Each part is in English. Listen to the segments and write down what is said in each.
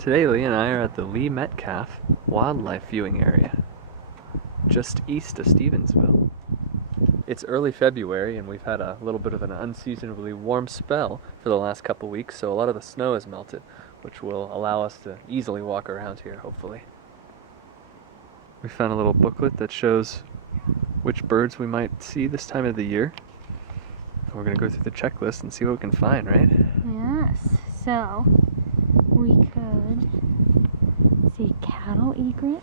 Today Lee and I are at the Lee Metcalf Wildlife Viewing Area, just east of Stevensville. It's early February and we've had a little bit of an unseasonably warm spell for the last couple weeks, so a lot of the snow has melted, which will allow us to easily walk around here, hopefully. We found a little booklet that shows which birds we might see this time of the year. We're going to go through the checklist and see what we can find, right? Yes, so we could see cattle egret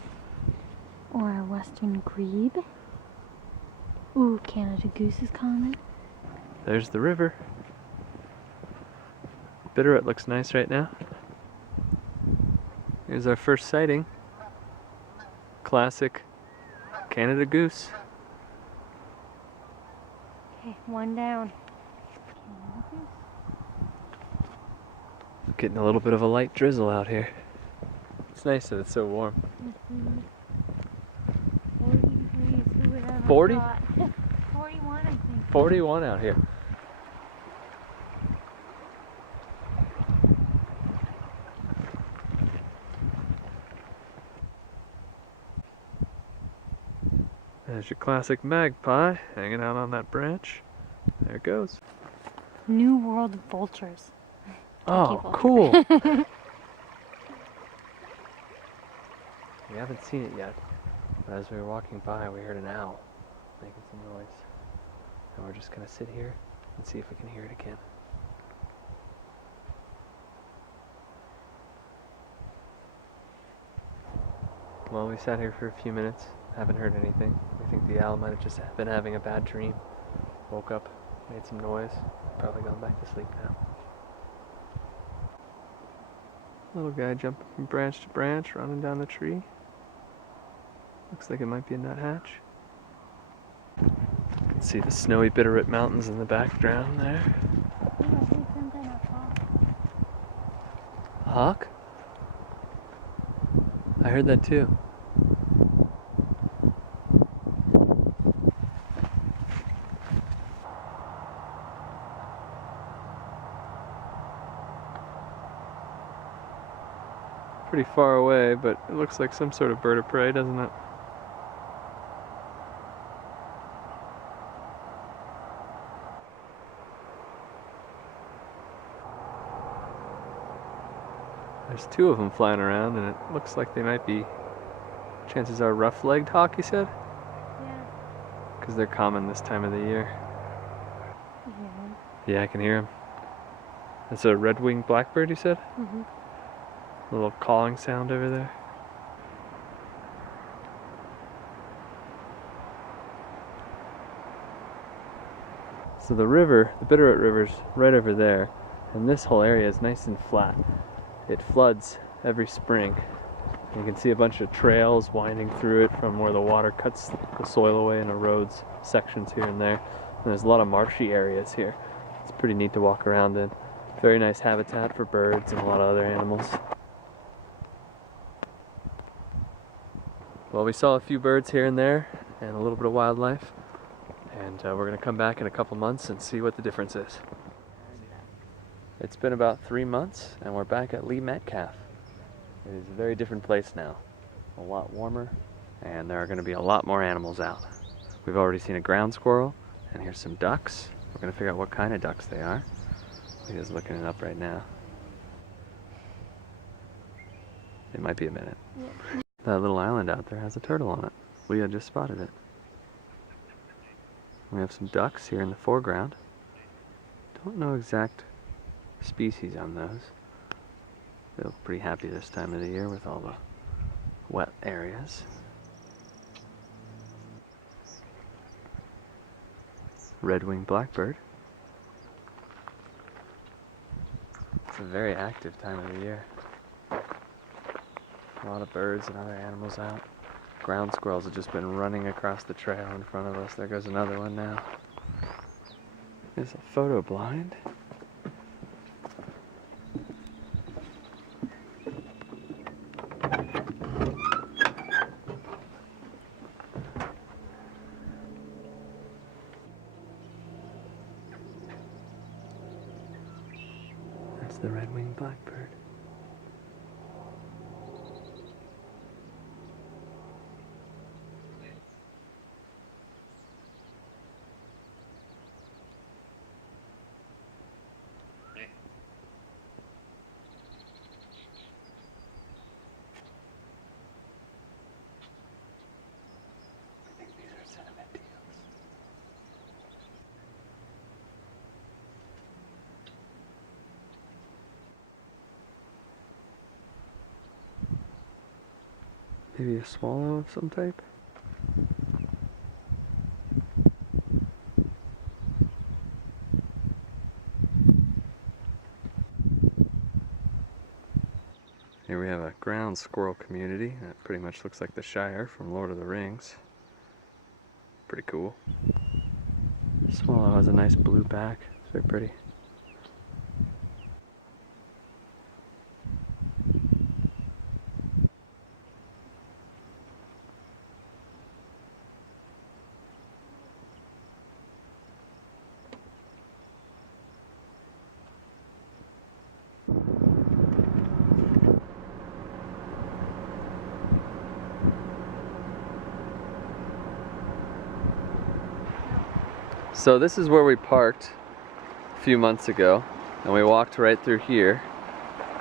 or a western grebe. Ooh, Canada goose is common. There's the river. Bitterroot looks nice right now. Here's our first sighting. Classic Canada goose. Okay, one down. Getting a little bit of a light drizzle out here. It's nice that it's so warm. 40 degrees, who would ever 40? thought? 41, I think. 41 out here. There's your classic magpie hanging out on that branch. There it goes. New World Vultures. Oh, Vulture. cool. We haven't seen it yet, but as we were walking by, we heard an owl making some noise. And we're just gonna sit here and see if we can hear it again. Well, we sat here for a few minutes, haven't heard anything. We think the owl might have just been having a bad dream. Woke up, made some noise, probably gone back to sleep now. Little guy jumping from branch to branch, running down the tree. Looks like it might be a nuthatch. You can see the snowy Bitterroot Mountains in the background there. A hawk? I heard that too. Pretty far away, but it looks like some sort of bird of prey, doesn't it? There's two of them flying around, and it looks like they might be, chances are, rough-legged hawk, you said? Yeah. Because they're common this time of the year. Yeah, I can hear them. That's a red-winged blackbird, you said? Mm-hmm. A little calling sound over there. So the river, the Bitterroot River's right over there, and this whole area is nice and flat. It floods every spring. You can see a bunch of trails winding through it from where the water cuts the soil away and erodes sections here and there. And there's a lot of marshy areas here. It's pretty neat to walk around in. Very nice habitat for birds and a lot of other animals. Well, we saw a few birds here and there, and a little bit of wildlife, and we're going to come back in a couple months and see what the difference is. It's been about 3 months, and we're back at Lee Metcalf. It is a very different place now, a lot warmer, and there are going to be a lot more animals out. We've already seen a ground squirrel, and here's some ducks. We're going to figure out what kind of ducks they are. Leah's looking it up right now. It might be a minute. Yeah. That little island out there has a turtle on it. Leah just spotted it. We have some ducks here in the foreground. Don't know exact species on those. They look pretty happy this time of the year with all the wet areas. Red-winged blackbird. It's a very active time of the year. A lot of birds and other animals out. Ground squirrels have just been running across the trail in front of us. There goes another one now. There's a photo blind. That's the red-winged blackbird. Maybe a swallow of some type? Here we have a ground squirrel community that pretty much looks like the Shire from Lord of the Rings. Pretty cool. Swallow has a nice blue back. It's very pretty. So this is where we parked a few months ago, and we walked right through here,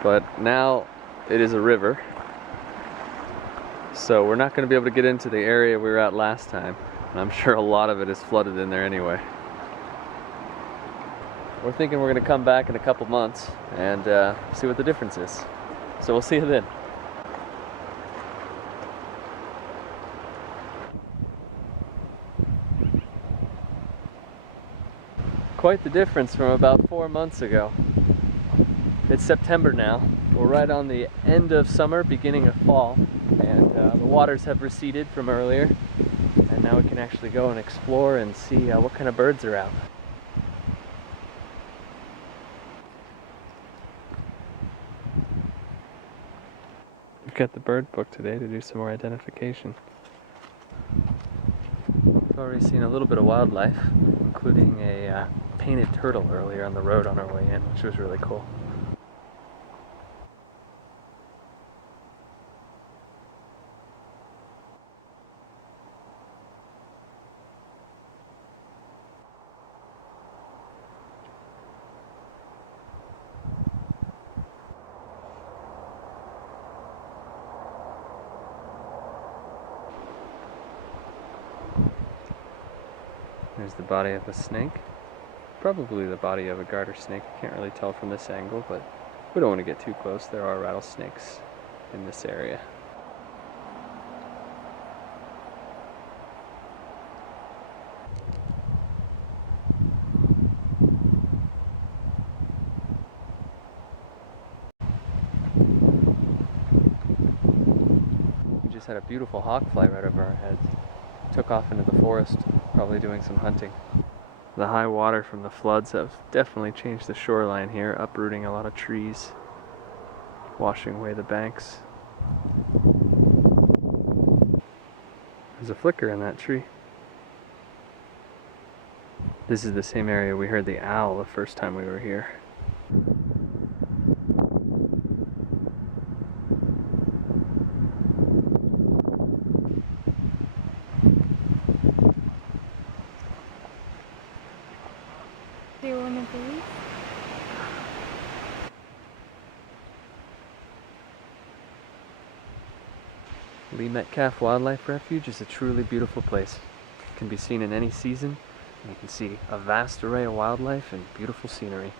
but now it is a river, so we're not going to be able to get into the area we were at last time, and I'm sure a lot of it is flooded in there anyway. We're thinking we're going to come back in a couple months and see what the difference is, so we'll see you then. Quite the difference from about 4 months ago. It's September now. We're right on the end of summer, beginning of fall, and the waters have receded from earlier, and now we can actually go and explore and see what kind of birds are out. We've got the bird book today to do some more identification. We've already seen a little bit of wildlife, including a painted turtle earlier on the road on our way in, which was really cool. There's the body of a snake. Probably the body of a garter snake. I can't really tell from this angle, but we don't want to get too close. There are rattlesnakes in this area. We just had a beautiful hawk fly right over our heads. Took off into the forest, probably doing some hunting. The high water from the floods have definitely changed the shoreline here, uprooting a lot of trees, washing away the banks. There's a flicker in that tree. This is the same area we heard the owl the first time we were here. Do you want to do? Lee Metcalf Wildlife Refuge is a truly beautiful place. It can be seen in any season, and you can see a vast array of wildlife and beautiful scenery.